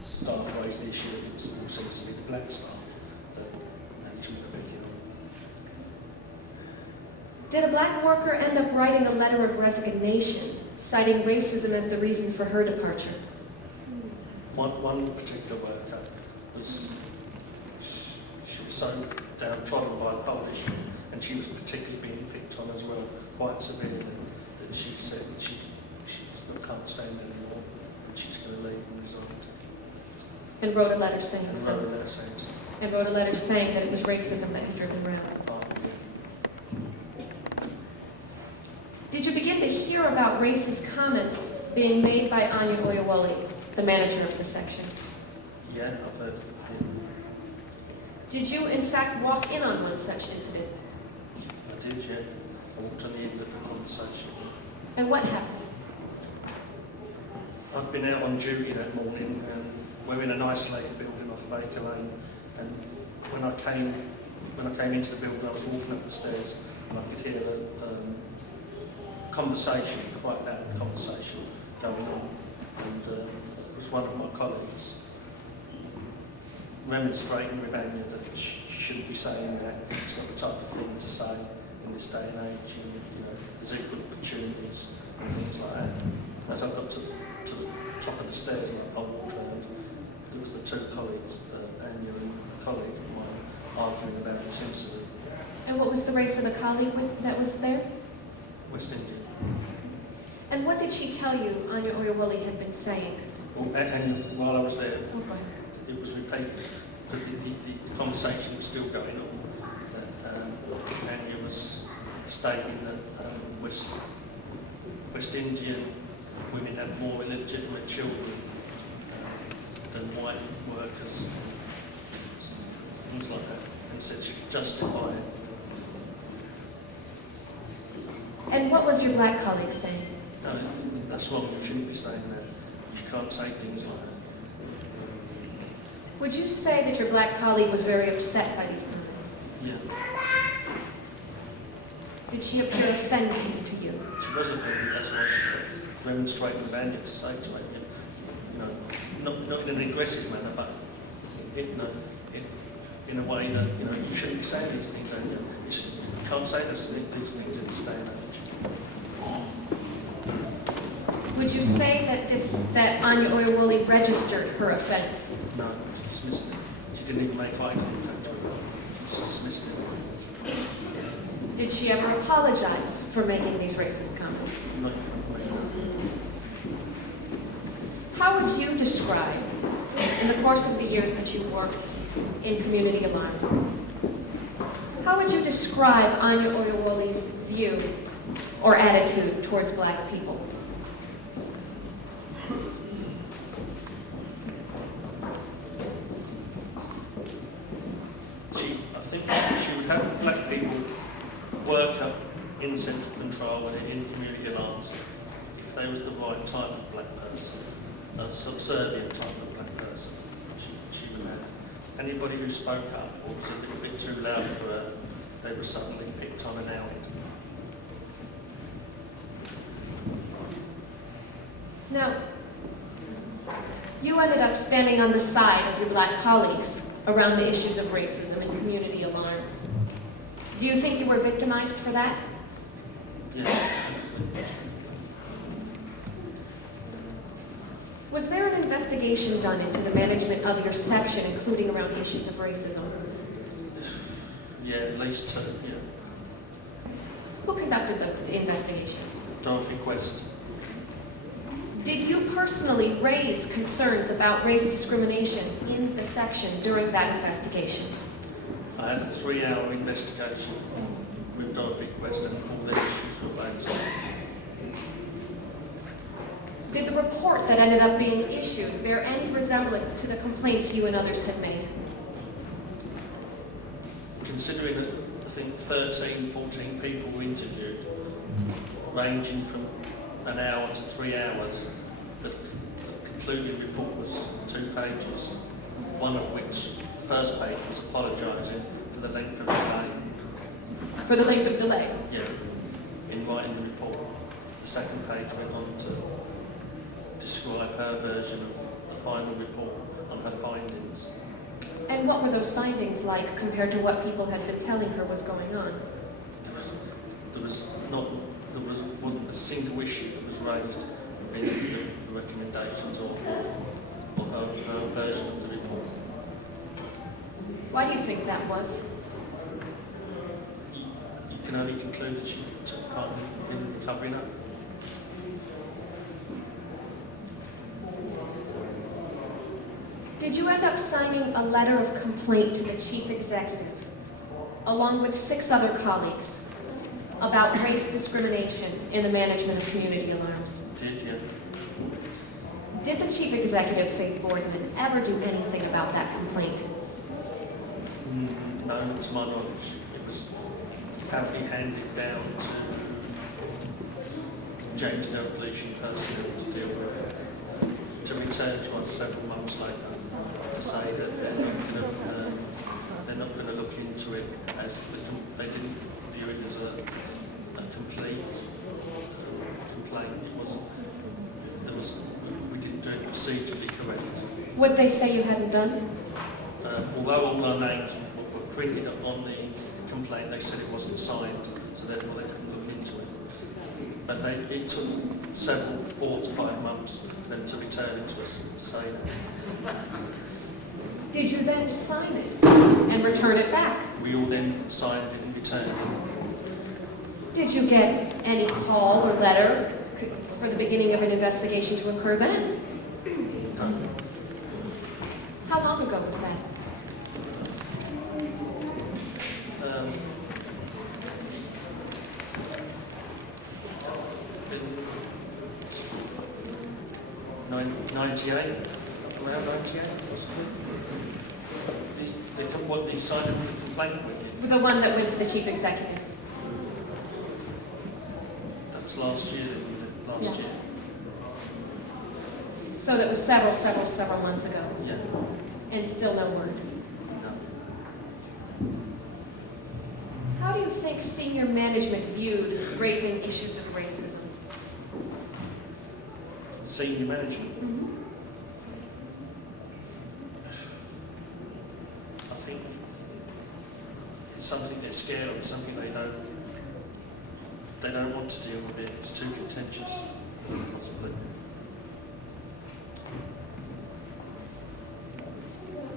staff raised the issue that it all seems to be the black staff that management are picking on. Did a black worker end up writing a letter of resignation, citing racism as the reason for her departure? One particular worker was, she was so downtrodden by the whole issue, and she was particularly being picked on as well, quite severely, that she said she can't stand it anymore, and she's going to leave and resign. And wrote a letter saying And so. wrote a letter saying so. And wrote a letter saying that it was racism that had driven her out. Oh, yeah. Did you begin to hear about racist comments being made by Anya Owolade, the manager of the section? Yeah, I've heard of it. Did you, in fact, walk in on one such incident? I did, yeah. I walked on the end of the conversation. And what happened? I'd been out on duty that morning, and we're in an isolated building off Baker Lane, and when I came into the building, I was walking up the stairs, and I could hear a conversation, quite loud conversation, going on, and it was one of my colleagues remonstrating with Anya that she shouldn't be saying that. It's not the type of thing to say in this day and age. You know, there's equal opportunities and things like that. As I got to the top of the stairs, and I walked around, there was the two colleagues, Anya and a colleague of mine, arguing about this incident. And what was the race of the colleague that was there? West Indian. And what did she tell you Anya Owolade had been saying? Well, and while I was there, Oh, go ahead. it was repeated, because the conversation was still going on. Anya was stating that West Indian women have more illegitimate children than white workers, things like that, and said she could justify it. And what was your black colleague saying? No, that's wrong, you shouldn't be saying that. You can't say things like that. Would you say that your black colleague was very upset by these comments? Yeah. Did she appear offended to you? She was offended, that's why she kept remonstrating with Anya to say to her, you know, not in an aggressive manner, but in a way that, you know, you shouldn't be saying these things, Anya. You can't say these things in this day and age. Would you say that Anya Owolade registered her offense? No, she dismissed it. She didn't even make eye contact with her. She just dismissed it. Did she ever apologize for making these racist comments? Not in front of me, no. How would you describe, in the course of the years that you've worked in community alarms, how would you describe Anya Owolade's view or attitude towards black people? I think she would have black people work up in central control and in community alarms if they was the right type of black person, a subservient type of black person. She would have. Anybody who spoke up or was a little bit too loud for her, they were suddenly picked on and outed. Now, you ended up standing on the side of your black colleagues around the issues of racism and community alarms. Do you think you were victimized for that? Yeah. Was there an investigation done into the management of your section, including around the issues of racism? Yeah, at least two, yeah. Who conducted the investigation? Dorothy Quest. Did you personally raise concerns about race discrimination in the section during that investigation? I had a 3-hour investigation with Dorothy Quest and all the issues were raised. Did the report that ended up being issued bear any resemblance to the complaints you and others had made? Considering that I think 13, 14 people were interviewed, ranging from an hour to 3 hours, the concluding report was 2 pages, one of which, the first page, was apologising for the length of delay. For the length of delay? Yeah, in writing the report. The second page went on to describe her version of final report on her findings. And what were those findings like compared to what people had been telling her was going on? Wasn't a single issue that was raised in the recommendations or her version of the report. Why do you think that was? You can only conclude that she took part in covering up. Did you end up signing a letter of complaint to the chief executive, along with 6 other colleagues, about race discrimination in the management of community alarms? Did you? Did the chief executive, Faith Boardman, ever do anything about that complaint? No, to my knowledge. It was apparently handed down to Jamestown Pollution personnel to deal with, to return to us several months later to say that they're not going to look into it as they didn't view it as a complete complaint. We didn't do it procedurally correct. What did they say you hadn't done? Although all our names were printed on the complaint, they said it wasn't signed, so therefore they couldn't look into it. But it took 4 to 5 months for them to return it to us to say that. Did you then sign it and return it back? We all then signed it and returned it. Did you get any call or letter for the beginning of an investigation to occur then? No. How long ago was that? In 98, around 98, possibly. What the sign of the complaint with you? The one that went to the chief executive. That was last year. Yeah. So that was several months ago. Yeah. And still no word. No. How do you think senior management viewed raising issues of racism? Senior management. I think it's something they're scared of. It's something they don't want to deal with it. It's too contentious, possibly.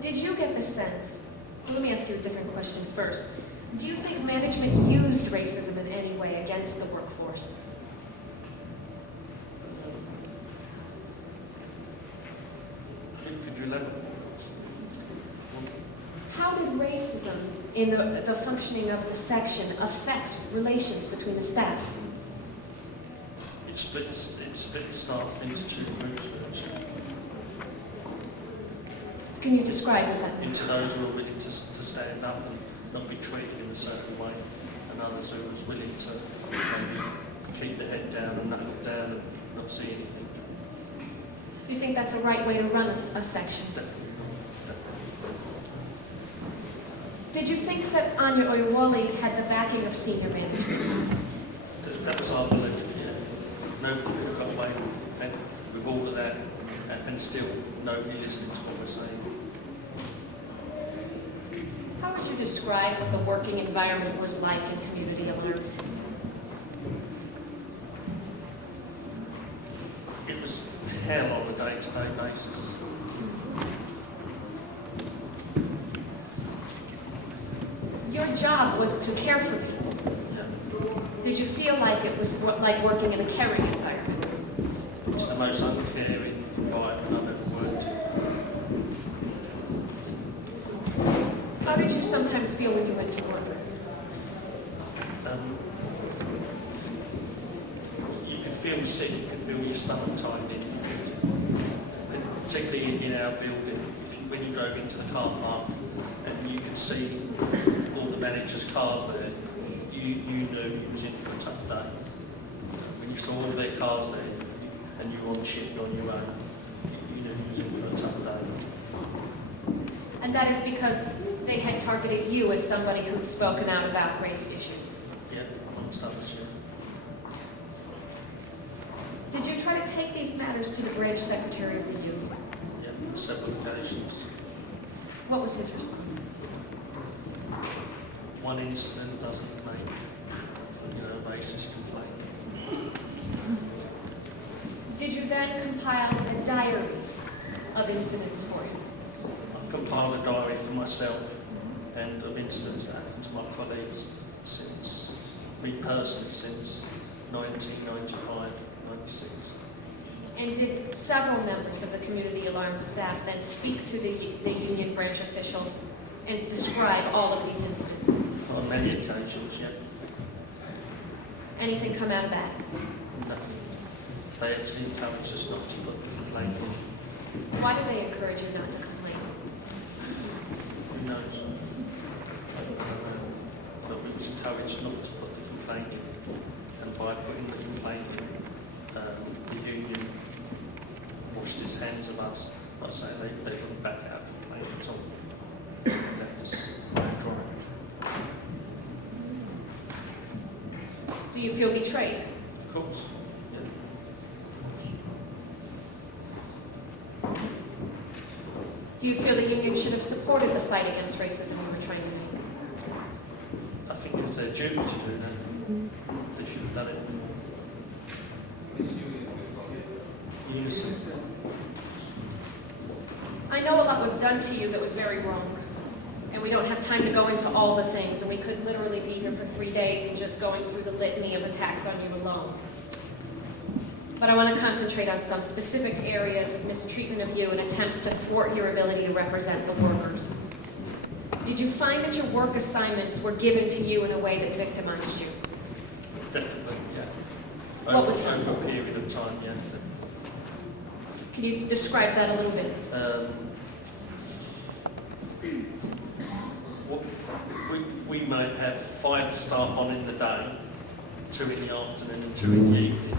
Did you get the sense, let me ask you a different question first. Do you think management used racism in any way against the workforce? Could you elaborate? How did racism in the functioning of the section affect relations between the staff? It split the staff into 2 groups, actually. Can you describe what that means? Into those who were willing to stand up and not be treated in a certain way, and others who was willing to maybe keep their head down and knuckle down and not see anything. Do you think that's a right way to run a section? Definitely. Did you think that Anya Owolade had the backing of senior management? That was our belief, yeah. Nobody could have got away with all of that and still nobody listening to what we're saying. How would you describe what the working environment was like in community alarms? It was hell on a day-to-day basis. Yeah. Your job was to care for people. Yeah. Did you feel like it was like working in a caring environment? It's the most uncaring environment I've ever worked in. How did you sometimes feel when you went to work? You could feel sick, you could feel your stomach tightening. Particularly in our building, when you drove into the car park and you could see all the managers' cars there, you knew you was in for a tough day. When you saw all their cars there and you were on shift on your own, you knew you was in for a tough day. And that is because they had targeted you as somebody who'd spoken out about race issues. Yeah, amongst others, yeah. Did you try to take these matters to the branch secretary of the union? Yeah. several occasions. What was his response? One incident doesn't make, a racist complaint. Did you then compile a diary of incidents for you? I've compiled a diary for myself and of incidents that happened to my colleagues since, me personally, since 1995, 96. And did several members of the community alarm staff then speak to the union branch official and describe all of these incidents? On many occasions, yeah. Anything come out of that? No. They actually encouraged us not to put the complaint in. Why did they encourage you not to complain? Who knows? I don't know. But we was encouraged not to put the complaint in. And by putting the complaint in, the union washed its hands of us by saying they wouldn't back out the complaint at all. Left us dry. Do you feel betrayed? Of course. Do you feel the union should have supported the fight against racism you were trying to make? I think it's their duty to do that. They should have done it in unison. I know a lot was done to you that was very wrong, and we don't have time to go into all the things, and we could literally be here for 3 days and just going through the litany of attacks on you alone. But I want to concentrate on some specific areas of mistreatment of you and attempts to thwart your ability to represent the workers. Did you find that your work assignments were given to you in a way that victimized you? Definitely, yeah. What was done? Over a period of time, yeah. Can you describe that a little bit? We might have 5 staff on in the day, 2 in the afternoon and 2 in the evening.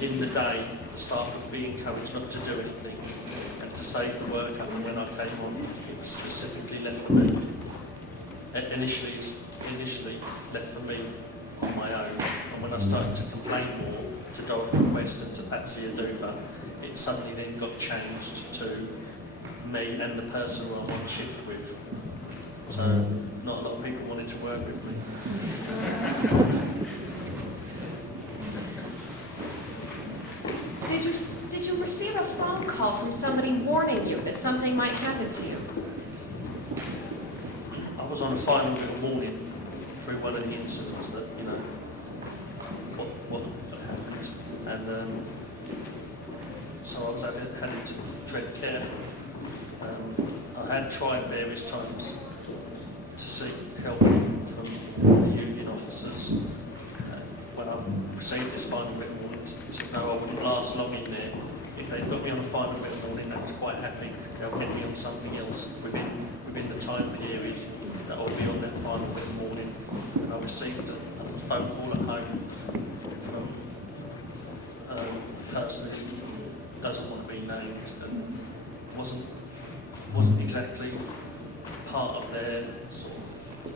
In the day, the staff would be encouraged not to do anything and to save the work up. And when I came on, it was specifically left for me. Initially left for me on my own. And when I started to complain more to Dorothy Quest and to Patsy Aduba, it suddenly then got changed to me and the person who I'm on shift with. So not a lot of people wanted to work with me. Did you receive a phone call from somebody warning you that something might happen to you? I was on a final little warning through one of the incidents that, what happened. And so I was having to tread carefully. I had tried various times to seek help from union officers. When I received this final written warning to know I wouldn't last long in there, if they'd got me on a final written warning, I was quite happy. They'll get me on something else within the time period that I'll be on that final written warning. And I received a phone call at home from a person who doesn't want to be named, and wasn't exactly part of their sort of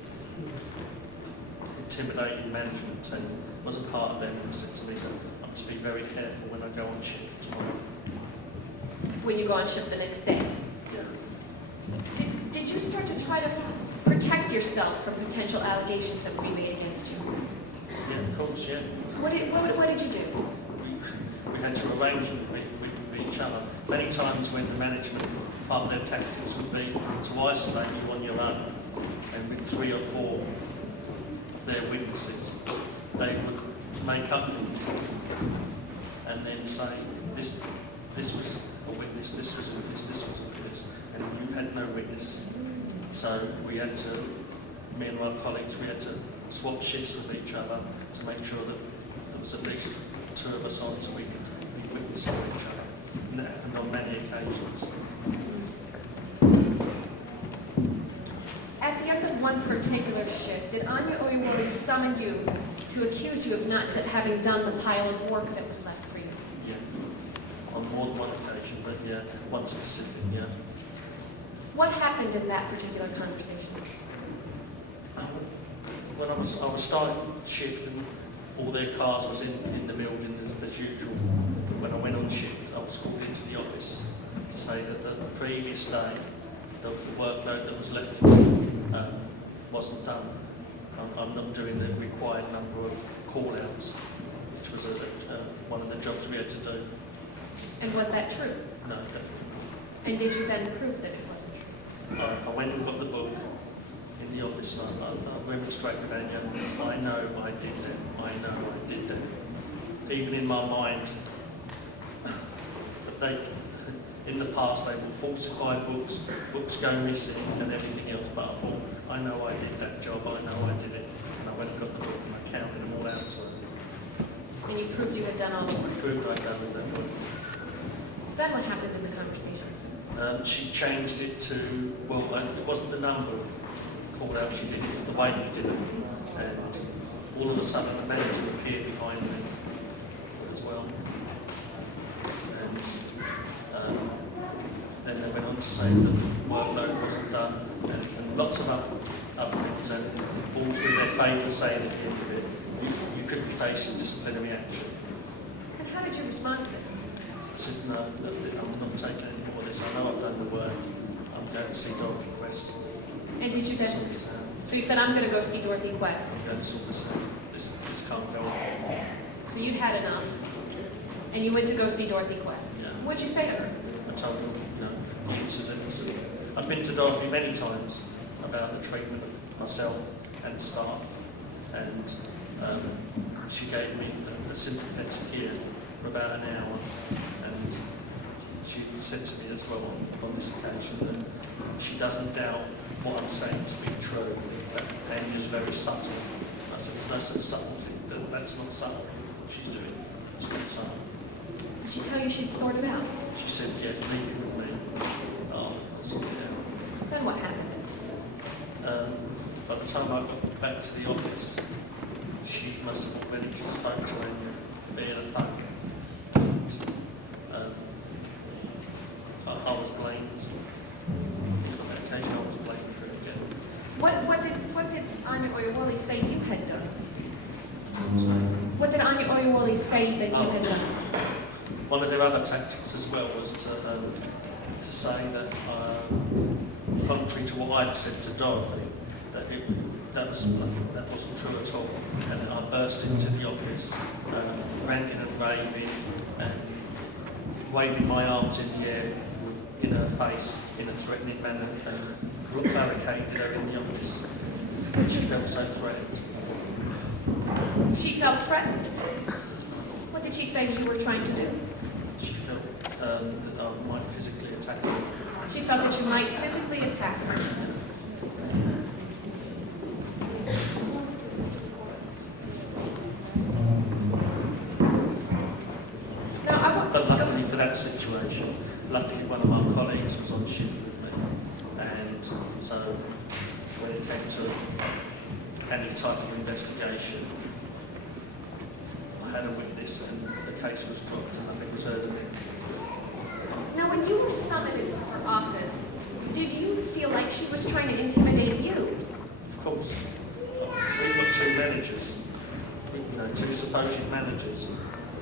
intimidating management, and wasn't part of them, and said to me that I'm to be very careful when I go on shift tomorrow. When you go on shift the next day? Yeah. Did you start to try to protect yourself from potential allegations that would be made against you? Yeah, of course, yeah. What did you do? We had to arrange it with each other. Many times when the management, part of their tactics would be to isolate you on your own, and with 3 or 4 of their witnesses, they would make up things and then say, this was a witness, this was a witness, this was a witness, and you had no witness. So we had to, me and my colleagues, we had to swap shifts with each other to make sure that there was at least 2 of us on so we could be witnessing each other. And that happened on many occasions. At the end of one particular shift, did Anya Owolade summon you to accuse you of not having done the pile of work that was left for you? Yeah, on more than one occasion, but yeah, one specific, yeah. What happened in that particular conversation? When I was starting shift and all their cars was in the building as usual. When I went on shift, I was called into the office to say that the previous day, the workload that was left wasn't done. I'm not doing the required number of call-outs, which was one of the jobs we had to do. And was that true? No, definitely. And did you then prove that it wasn't true? I went and got the book in the office. I remonstrated with Anya. I know I did that. I know I did that. Even in my mind, but in the past they will falsify books go missing and everything else. But I thought, I know I did that job. I know I did it. And I went and got the book and I counted them all out to her. And you proved you had done all the work? I proved I'd done that book. Then what happened in the conversation? She changed it to, well, it wasn't the number of call-outs she did, it was the way you did it. And all of a sudden the manager appeared behind me as well. And then they went on to say that the workload wasn't done and lots of other things, and balls with their favour saying at the end of it, you could be facing disciplinary action. And how did you respond to this? I said, no, I'm not taking any more of this. I know I've done the work. I'm going to see Dorothy Quest. And did you then? So you said, I'm going to go see Dorothy Quest. I'm going to sort this out. This can't go on. So you'd had enough, and you went to go see Dorothy Quest. Yeah. What'd you say to her? I told her, incidents. I've been to Dorothy many times about the treatment of myself and staff, and she gave me a sympathetic ear for about an hour, and she said to me as well on this occasion that she doesn't doubt what I'm saying to be true, that Anya's very subtle. I said, there's no such subtlety, that's not subtle, what she's doing, it's not subtle. Did she tell you she'd sort it out? She said, yes, leave it with me, I'll sort it out. Then what happened? By the time I got back to the office, she must have already spoke to Anya via the phone. I was blamed. On that occasion, I was blamed for it again. What did Anya Owolade say you had done? So, What did Anya Owolade say that you had done? one of their other tactics as well was to say that, contrary to what I'd said to Dorothy, that wasn't true at all. And then I burst into the office, ranting and raving, and waving my arms in the air in her face in a threatening manner, and barricaded her in the office. And she felt so threatened. She felt threatened. What did she say you were trying to do? She felt that I might physically attack her. She felt that you might physically attack her. But luckily for that situation, luckily one of my colleagues was on shift with me, and so when it came to any type of investigation, I had a witness and the case was dropped and nothing was heard of it. Now, when you were summoned into her office, did you feel like she was trying to intimidate you? Of course, we've got two managers, two supposed managers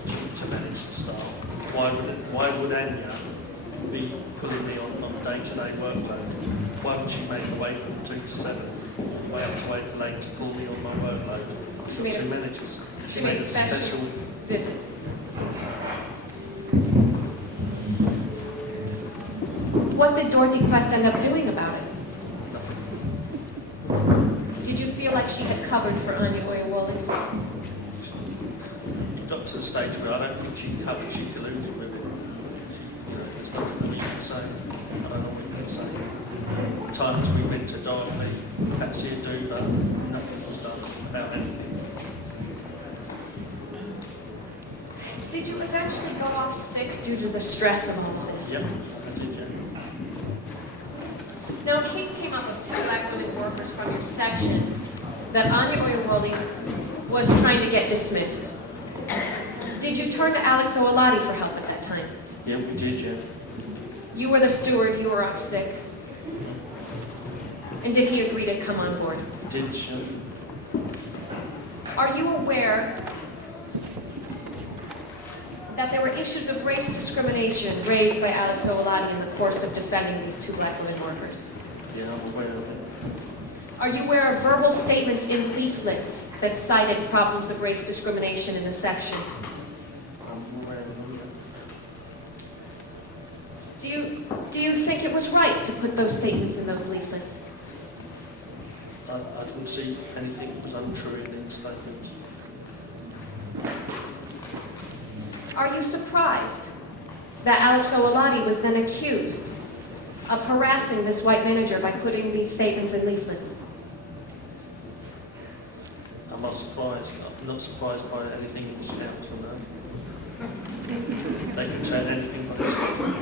to manage the staff. Why would Anya be pulling me on day-to-day workload? Why would she make her way from 2 to 7, way up to 8 to 8 to pull me on my workload? We've got two managers. She made a special visit. What did Dorothy Quest end up doing about it? Nothing. Did you feel like she had covered for Anya Owolade? It got to the stage where I don't think she covered, she colluded with it. There's nothing that you can say. I don't know what you can say. The times we went to Dorothy, Patsy and Duba, nothing was done about anything. Did you eventually go off sick due to the stress of all of this? Yep, I did, yeah. Now, a case came up of 2 black women workers from your section that Anya Owolade was trying to get dismissed. Did you turn to Alex Owolade for help at that time? Yeah, we did, yeah. You were the steward, you were off sick. And did he agree to come on board? Did, sure. Are you aware that there were issues of race discrimination raised by Alex Owolade in the course of defending these 2 black women workers. Yeah, I'm aware of it. Are you aware of verbal statements in leaflets that cited problems of race discrimination in the section? I'm aware of it. Do you think it was right to put those statements in those leaflets? I didn't see anything that was untrue in the statements. Are you surprised that Alex Owolade was then accused of harassing this white manager by putting these statements in leaflets? I'm not surprised. I'm not surprised by anything in this council, no. They can turn anything on its head.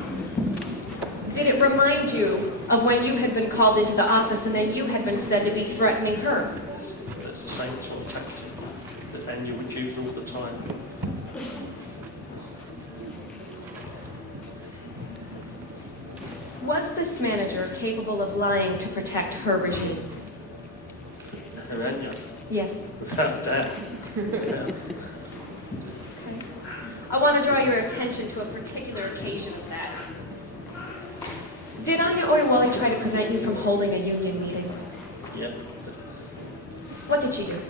Did it remind you of when you had been called into the office and then you had been said to be threatening her? It's the same sort of tactic that Anya would use all the time. Was this manager capable of lying to protect her regime? Her Anya, Yes. without a doubt. Yeah. Okay. I want to draw your attention to a particular occasion of that. Did Anya Owolade try to prevent you from holding a union meeting? Yeah. What did she do?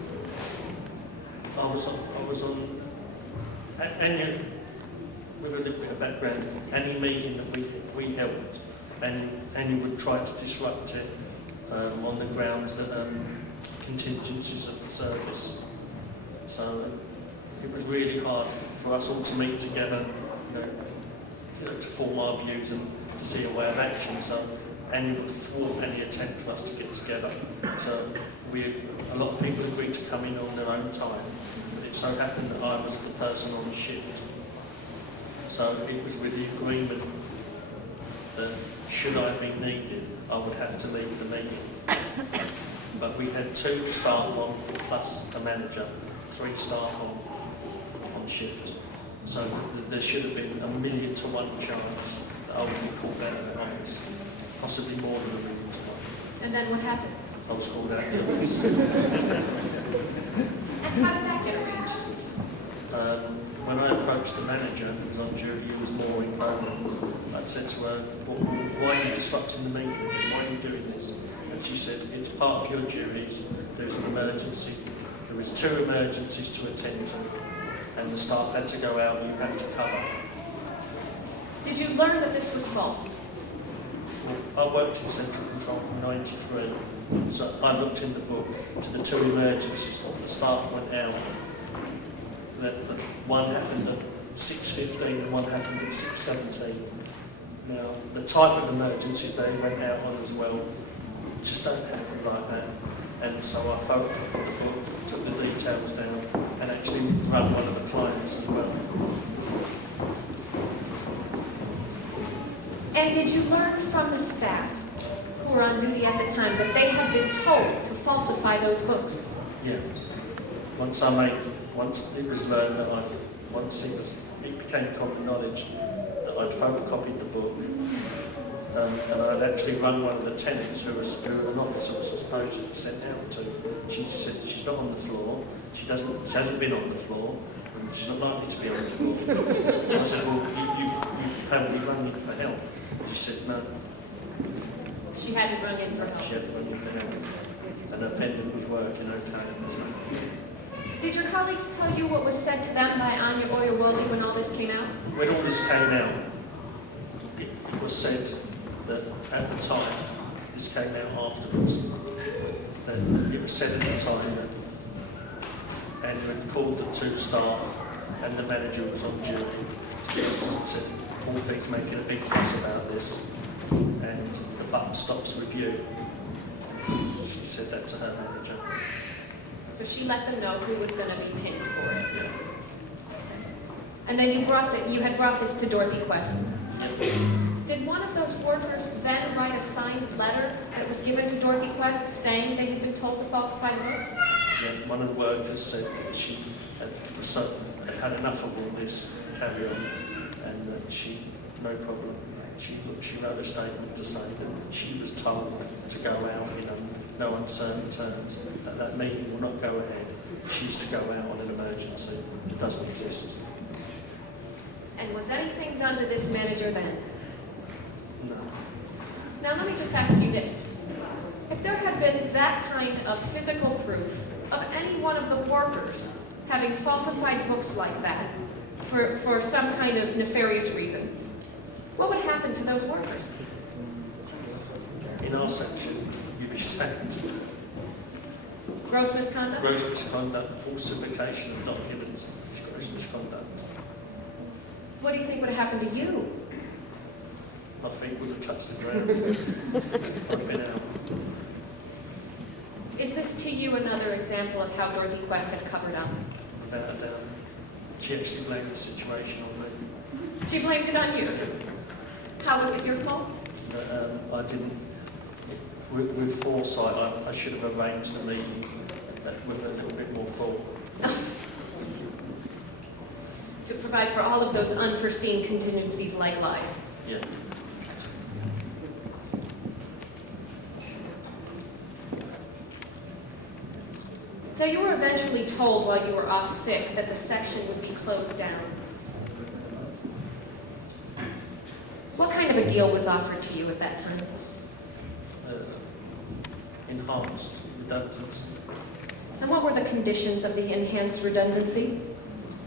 I was on Anya, with a little bit of background, any meeting that we held, and Anya would try to disrupt it on the grounds that contingencies of the service. So it was really hard for us all to meet together, to form our views and to see a way of action. So Anya would thwart any attempt for us to get together. So a lot of people agreed to come in on their own time, but it so happened that I was the person on the shift. So it was with the agreement that should I be needed, I would have to leave the meeting. But we had 2 staff on plus a manager, 3 staff on shift. So there should have been 1,000,000 to 1 chance that I would be called out of the office, possibly more than 1,000,000 to 1. And then what happened? I was called out of the office. And how did that get arranged? When I approached the manager who was on duty, who was more in Poland, I said to her, why are you disrupting the meeting? Why are you doing this? And she said, it's part of your duties. There's an emergency. There was 2 emergencies to attend to, and the staff had to go out and you have to cover. Did you learn that this was false? Well, I worked in central control from '93, so I looked in the book to the 2 emergencies. The staff went out. One happened at 6:15 and one happened at 6:17. Now, the type of emergencies they went out on as well just don't happen like that. And so I photocopied the book, took the details down, and actually run one of the clients as well. And did you learn from the staff who were on duty at the time that they had been told to falsify those books? Yeah. Once it was learned that it became common knowledge that I'd photocopied the book, and I'd actually run one of the tenants who an officer was supposedly sent out to. She said she's not on the floor, she hasn't been on the floor, and she's not likely to be on the floor. So I said, well, you've apparently run in for help. She said no. She hadn't run in for help. She hadn't run in for help. And her pendant was working okay. Did your colleagues tell you what was said to them by Anya Owolade when all this came out? When all this came out, it was said that at the time, this came out afterwards, that it was said at the time that Andrew had called the 2 staff and the manager was on duty. He said, all things making a big fuss about this, and the buck stops with you. She said that to her manager. So she let them know who was going to be pinned for it. Yeah. And then you had brought this to Dorothy Quest. Yeah. Did one of those workers then write a signed letter that was given to Dorothy Quest saying they had been told to falsify the books? Yeah, one of the workers said that she had enough of all this carry on, and that no problem. She wrote a statement to say that she was told to go out in no uncertain terms, that meeting will not go ahead. She's to go out on an emergency. It doesn't exist. And was anything done to this manager then? No. Now, let me just ask you this. If there had been that kind of physical proof of any one of the workers having falsified books like that for some kind of nefarious reason, what would happen to those workers? In our section, you'd be sacked. Gross misconduct? Gross misconduct, falsification of documents, is gross misconduct. What do you think would have happened to you? My feet would have touched the ground. I'd been out. Is this to you another example of how Dorothy Quest had covered up? Without a doubt. She actually blamed the situation on me. She blamed it on you. How was it your fault? I didn't, with foresight, I should have arranged the meeting with a little bit more thought. To provide for all of those unforeseen contingencies like lies. Yeah. Now, you were eventually told while you were off sick that the section would be closed down. What kind of a deal was offered to you at that time? Enhanced redundancy. And what were the conditions of the enhanced redundancy?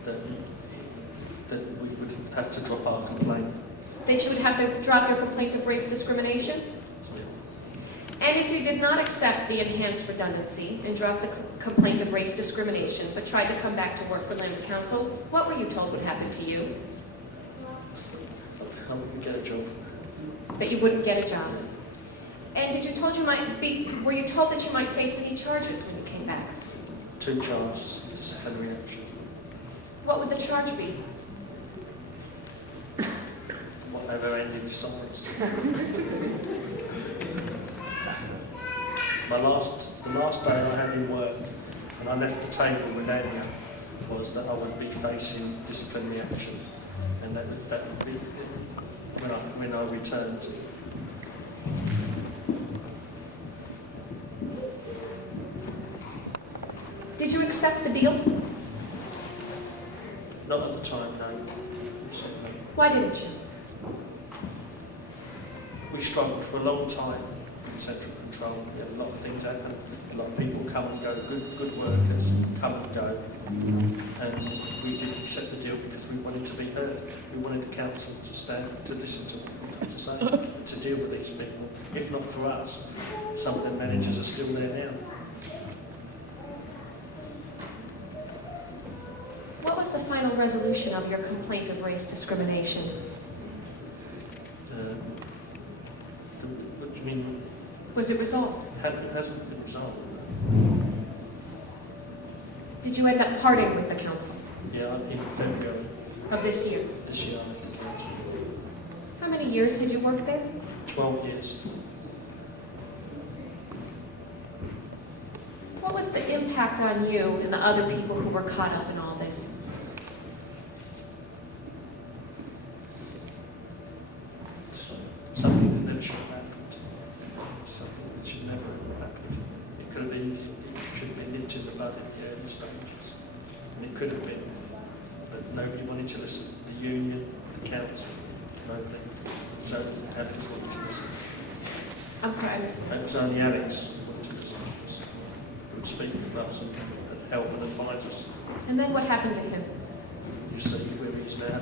That we would have to drop our complaint. That you would have to drop your complaint of race discrimination? Yeah. And if you did not accept the enhanced redundancy and drop the complaint of race discrimination, but tried to come back to work for Lambeth Council, what were you told would happen to you? I wouldn't get a job. That you wouldn't get a job? And were you told that you might face any charges when you came back? 2 charges, disciplinary action. What would the charge be? Whatever Andy decides. The last day I had in work, and I left the table with Anya, was that I would be facing disciplinary action, and that would be when I returned. Did you accept the deal? Not at the time, no. Why didn't you? We struggled for a long time in central control. We had a lot of things happen. A lot of people come and go, good workers come and go. And we didn't accept the deal because we wanted to be heard. We wanted the council to stand, to listen to what we have to say, to deal with these people. If not for us, some of the managers are still there now. What was the final resolution of your complaint of race discrimination? What do you mean? Was it resolved? It hasn't been resolved. Did you end up parting with the council Yeah, in February of this year? this year I left the council. How many years did you work there? 12 years. What was the impact on you and the other people who were caught up in all this? Something that never should have happened. Something that should never have happened. It could have been, it should have been nipped in the bud in the early stages. And it could have been. But nobody wanted to listen. The union, the council, nobody. So Alex wanted to listen. I'm sorry, I missed that. It was only Alex who wanted to listen to us. Who would speak with us and help and advise us. And then what happened to him? You see where he is now.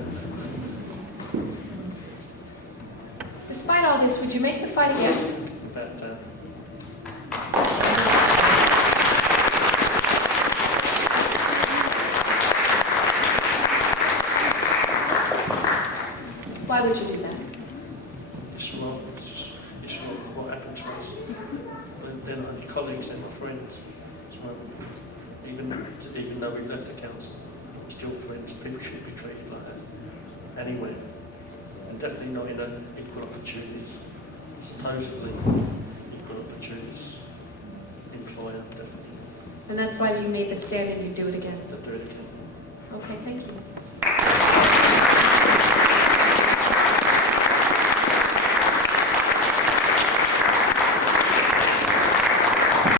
Despite all this, would you make the fight again? Without doubt. Why would you do that? It's wrong. It's wrong what happened to us. But they're not only colleagues, they're not friends. It's wrong. Even though we've left the council, we're still friends. People should be treated like that. Anyway. And definitely not in equal opportunities. Supposedly equal opportunities. Employer, definitely. And that's why you made the stand and you'd do it again? They'll do it again. Okay, thank you.